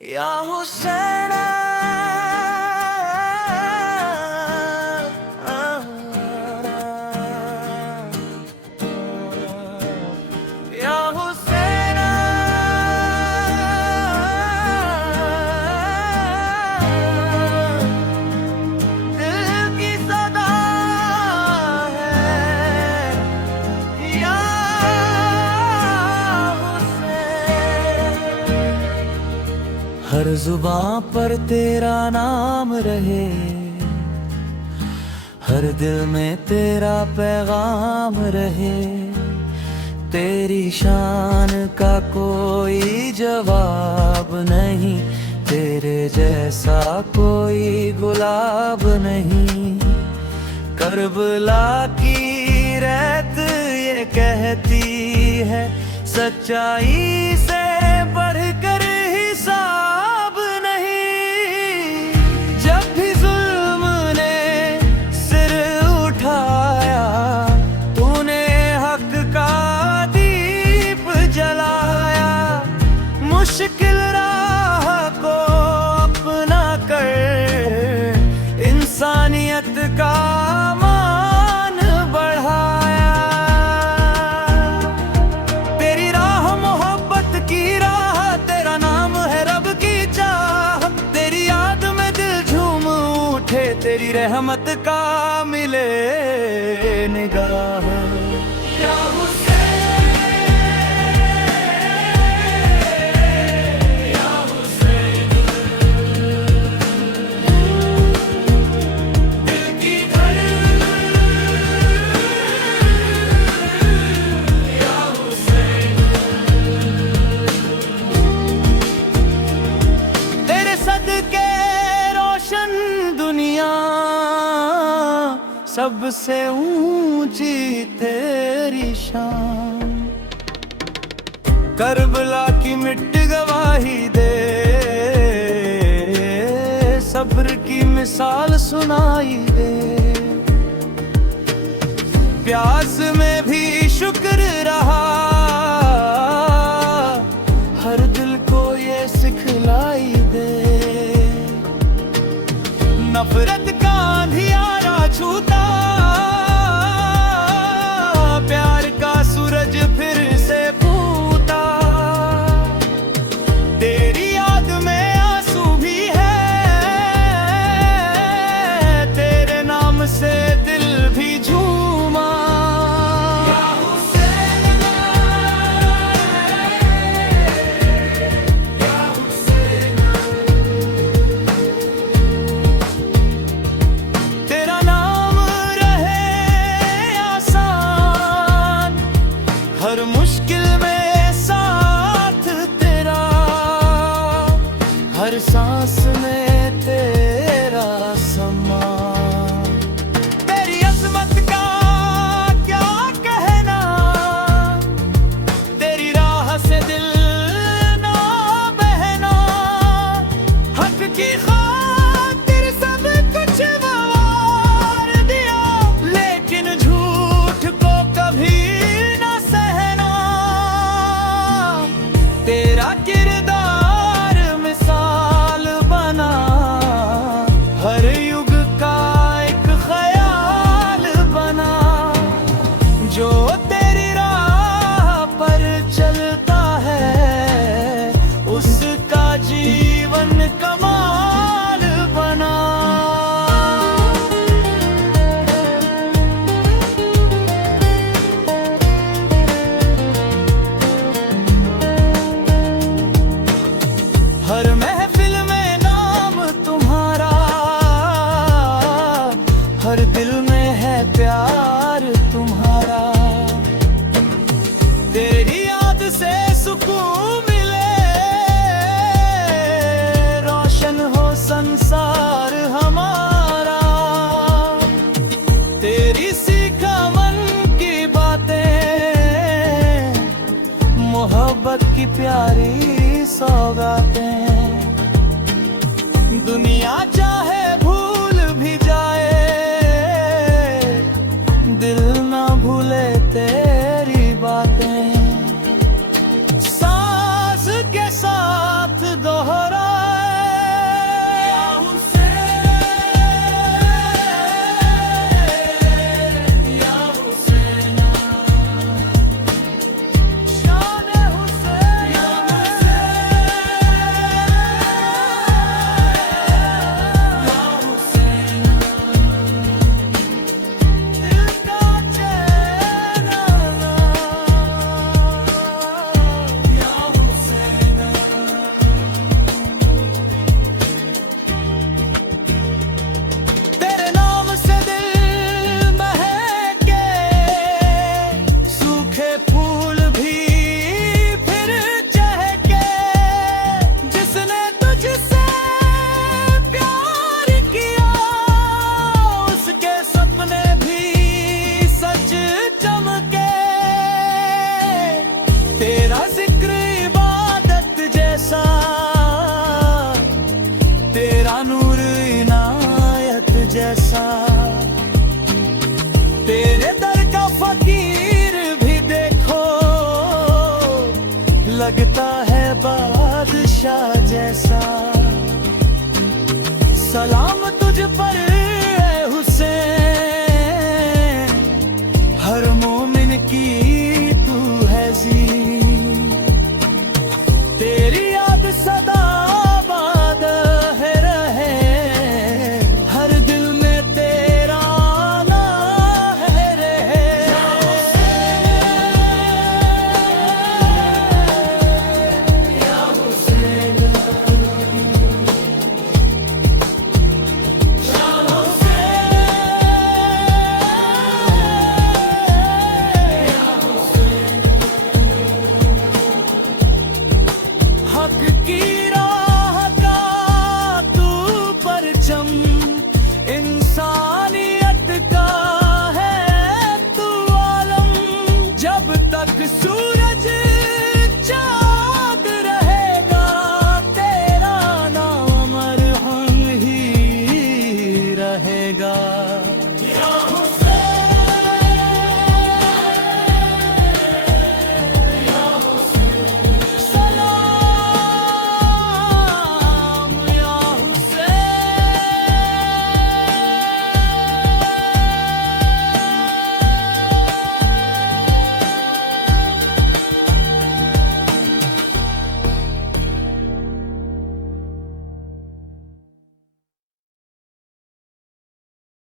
या हुसैन या हुसैन दिल की सदा है या हुसैन। हर जुबां पर तेरा नाम रहे, हर दिल में तेरा पैगाम रहे। तेरी शान का कोई जवाब नहीं, तेरे जैसा कोई गुलाब नहीं। करबला की रैत ये कहती है, सच्चाई से बढ़कर हिसाब नहीं। जब भी जुल्म ने सिर उठाया, तूने हक का दीप जलाया। मुश्किल राह को अपना कर इंसानियत का मान बढ़ाया। तेरी राह मोहब्बत की राह, तेरा नाम है रब की चाह। तेरी याद में दिल झूम उठे, तेरी रहमत का मिले निगाह। या सबसे ऊंची तेरी शान। करबला की मिट्टी गवाही दे, सब्र की मिसाल सुनाई दे। प्यास में भी शुक्र रहा, हर दिल को ये सिखलाई दे। नफरत का अंधियारा छूता, प्यार का सूरज फिर से फूटा। तेरी याद में आंसू भी है, तेरे नाम से दिल भी झूमा। या हुसैन या हुसैन, तेरा नाम रहे आसान, हर मुश्किल में साथ तेरा। हर सांस में तेरा सम्मान। तेरी अज़मत का क्या कहना, तेरी राह से दिल ना बहना। हक की खातिर सब कुछ वार दिया, लेकिन झूठ को कभी ना सहना। तेरा किरदार मिसाल बना, हर युग का एक ख्याल बना। जो तेरी राह पर चलता है, उसका जीवन कमाल बना। हर महफिल में नाम तुम्हारा, हर दिल में है प्यार तुम्हारा। तेरी याद से सुकून मिले, रोशन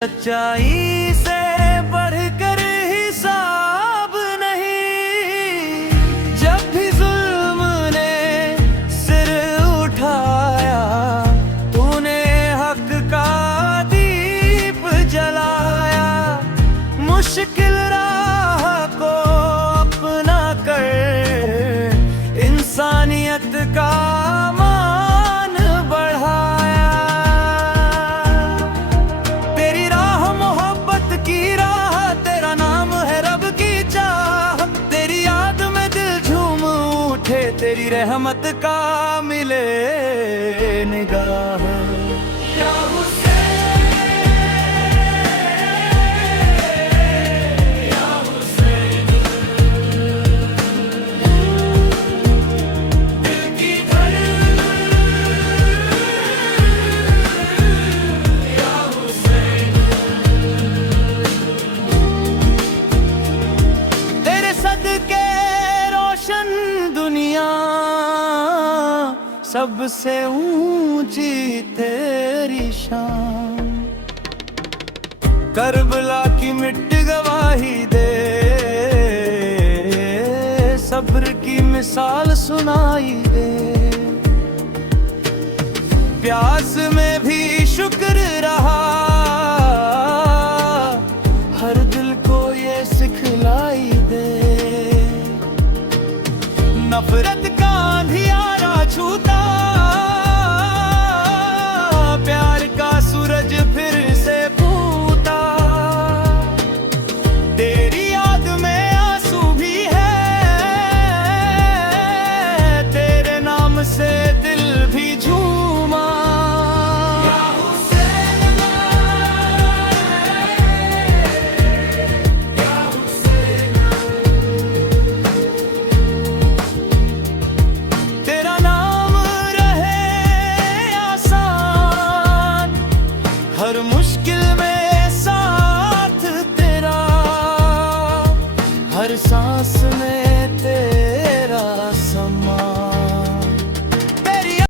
सच्चाई से बढ़कर हिसाब नहीं, जब भी जुल्म ने सिर उठाया तूने हक का दीप जलाया। मुश्किल राह को अपना कर इंसानियत का मान बढ़ाया। तेरी राह मोहब्बत की राह, तेरा नाम है रब की चाह। तेरी याद में दिल झूम उठे, तेरी रहमत का मिले निगाह। सदके रोशन दुनिया, सबसे ऊंची तेरी शान। करबला की मिट्टी गवाही दे, सब्र की मिसाल सुनाई दे। प्यास में भी शुक्र रहा, हर दिल को ये सिखलाई दे। नफरत का अंधियारा छूता, प्यार का सूरज फिर से फूटा। तेरी याद में आंसू भी है, तेरे नाम से दिल भी झूमा। हर मुश्किल में साथ तेरा, हर सांस में